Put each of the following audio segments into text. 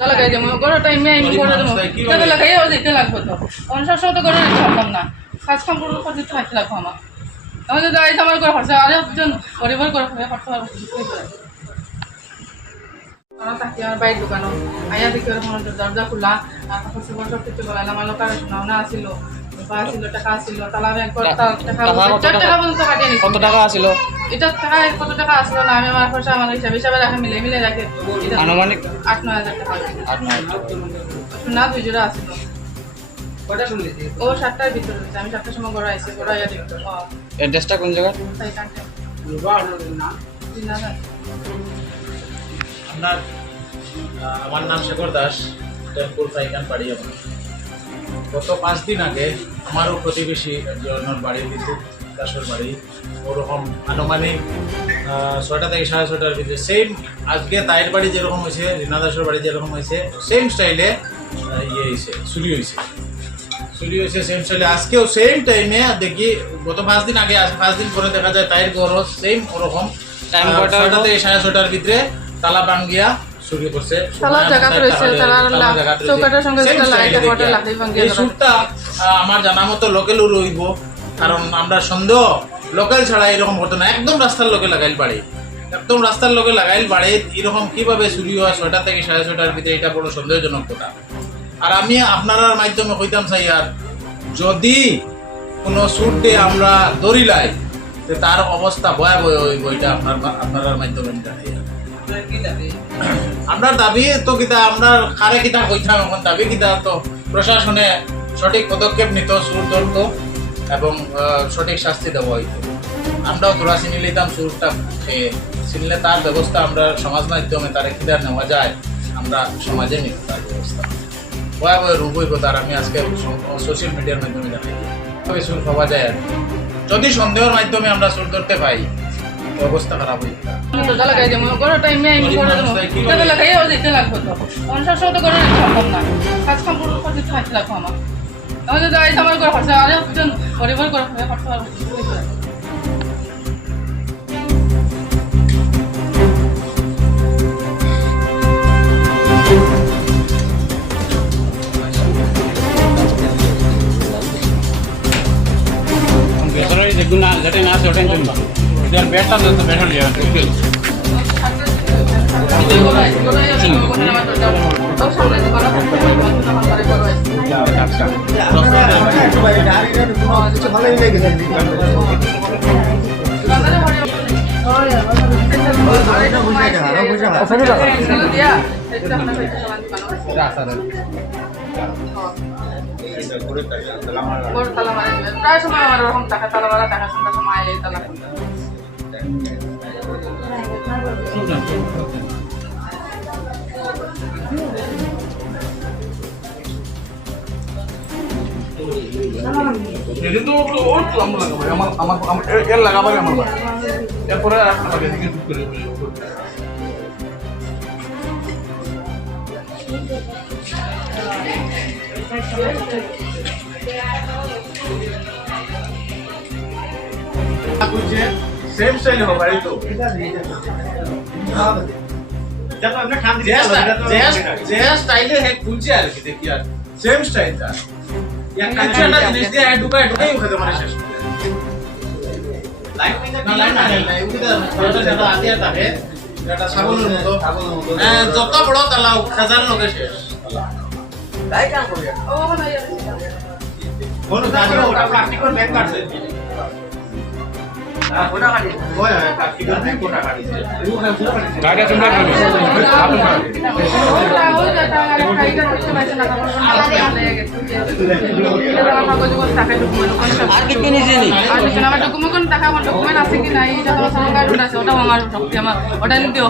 লাগাই দেবো। গরো টাইমে আমি করে দেবো। তাহলে লাগাইও দিতে লাগবে তো। পঞ্চাশ শত করে দিতে পারতাম না। কাজ কাম করে করতে থাকতে লাগবো আমার। আমি যদি আইতে আমার করে খরচা আরে একজন গরিবের করে খরচা পারব আমার তাকে আমার বাইর দোকানও। আয়া দেখি ওরকম দরজা খোলা। আর সব কিছু বলাইলাম আমার লোকার শোনাও না আসিল? টাকা আসিল কত টাকা আছিল? এটা টাকা কত টাকা আসলো না আমি আমার খরচা আমার হিসাবে হিসাবে রাখে মিলে মিলে রাখে। আনুমানিক? আট নয় হাজার টাকা। আট নয় না দুই জোড়া আসলো ও সাতটার ভিতরে আমি সাতটার সময় ঘরে আইসি ঘরে আইয়া দেখতে এড্রেসটা কোন জায়গা আপনার আমার নাম শেখর দাস টেম্পুর পাইকান বাড়ি আমার গত পাঁচ দিন আগে আমারও প্রতিবেশী একজনের বাড়ি বিদ্যুৎ দাসের বাড়ি ওরকম আনুমানিক ছয়টা থেকে সাড়ে ছয়টার ভিতরে। সেম আজকে তাইর বাড়ি যেরকম হয়েছে রীনা দাসের বাড়ি যেরকম হয়েছে সেম স্টাইলে ইয়ে হয়েছে চুরি হয়েছে। চুরি হয়েছে সেম স্টাইলে আজকেও সেম টাইমে দেখি গত পাঁচ দিন আগে পাঁচ দিন পরে দেখা যায় তাইর ঘরও সেম ওরকম। ছয়টা থেকে সাড়ে ছয়টার ভিতরে তালা ভাঙ্গিয়া চুরি করছে। জায়গা রয়েছে, সঙ্গে যেটা। লাগাই এই। সুরটা আমার জানা মতো রইব। কারণ আমরা সন্দেহ লোকাল ছাড়া এরকম ঘটনা একদম রাস্তার লোকে লাগাইল বাড়ি। একদম রাস্তার লোকে লাগাইল বাড়ি। এরকম কীভাবে চুরি হয় ছয়টা থেকে সাড়ে ছয়টার ভিতরে এটা বড় সন্দেহজনক কথা। আর আমি আপনার মাধ্যমে কইতাম চাই আর যদি কোনো সুরটে আমরা দৌড়িলাই যে তার অবস্থা ভয়াবহ হইব এটা আপনার আপনার মাধ্যমে জানাই আপনার দাবি? তো কিতা আমরা কারে কিতা কইতাম এখন দাবি কিতা তো, প্রশাসনে সঠিক পদক্ষেপ নিত সুর ধরতো এবং সঠিক শাস্তি দেওয়া হইতো। আমরাও তোরা চিনি নিতাম সুরটা চিনলে তার ব্যবস্থা আমরা সমাজ মাধ্যমে তার কিদার নেওয়া যায়, আমরা সমাজে নিব তার ব্যবস্থা। ভয়াবহ রূপ হইব তার, আমি আজকে সোশ্যাল মিডিয়ার মাধ্যমে জানাই সুর পাওয়া যায় আর। যদি সন্দেহের মাধ্যমে আমরা সুর ধরতে পাই অবস্থা খারাপ হইবে দরজা লাগাই দেবো গরো টাইমে আমি করে দেবো। তাহলে লাগাইও দিতে লাগবে তো। পঞ্চাশ শত করে দিতে না। কাজ কাম করে করতে থাকতে লাগবো আমার আমি যদি আইতে আমার করে খরচা আরে একজন গরিবের করে খরচা পারব না। যেটা না আছে ওটাই জন্য এটার বেডটা তো বেসর লিয়া প্রায় সময় আমার ওরকম টাকা তালা মারা টাকা সন্ধ্যার সময় তালা কিন্তু তো ওর তো আমরা লাগাবো আমার আমার আমার এর- এর লাগাবো আমার ভাই। এরপরে আর একটা লাগে এদিকে ঢুক করে দিবো। সেম স্টাইল হবে বাড়ি তো। যে স্টাইলে হে খুলছে আর কি দেখি আর। সেম স্টাইলটা একটা জিনিস দিয়ে ঢুকায় ঢুকাই খেতে মানে শেষ। হ্যাঁ, যত বড় তালাও হাজার লোকে শেষ। কোনো প্লাস্টিকের ব্যাগ কাটছে। ডকুমেন্ট আছে কি নাই এটা আমার সঙ্গে কার্ড আছে ওটা আমার ওটা নিতে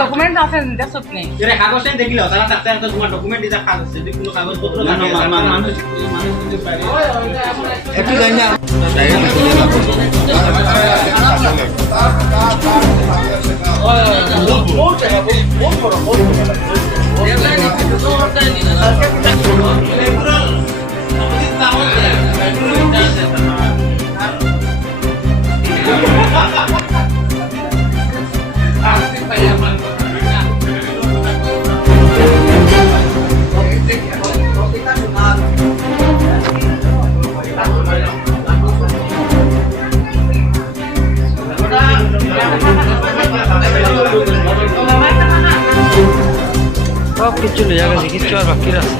ডকুমেন্ট আছে দেখছত নেই কাগজটাই দেখিল তারা ডাক্তার একটা তোমার ডকুমেন্ট দিতে কাগজ যদি কোনো কাগজপত্র থাকে মানুষ একটু যাই না Thank কিছু লিয়া গেছে কিচ্ছু আর বাকি আছে।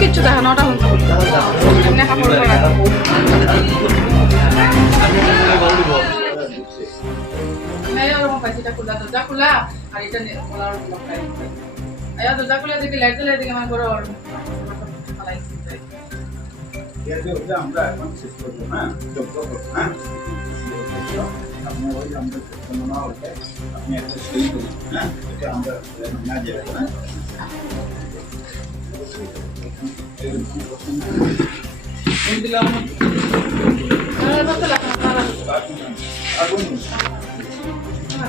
কিচ্ছু দেখে নটা হুন পাইছি খোলা দরজা খোলা আর এটা নিয়ে খোলা আর খোলা পাই আয়া দরজা খুলে দেখি লাইট জ্বলে দেখি আমার ঘরে আমরা এখন শেষ করব হ্যাঁ? যোগ্য করব হ্যাঁ? ওই হলে আপনি একটা সই করুন হ্যাঁ? এটা আমরা না। যাবে は、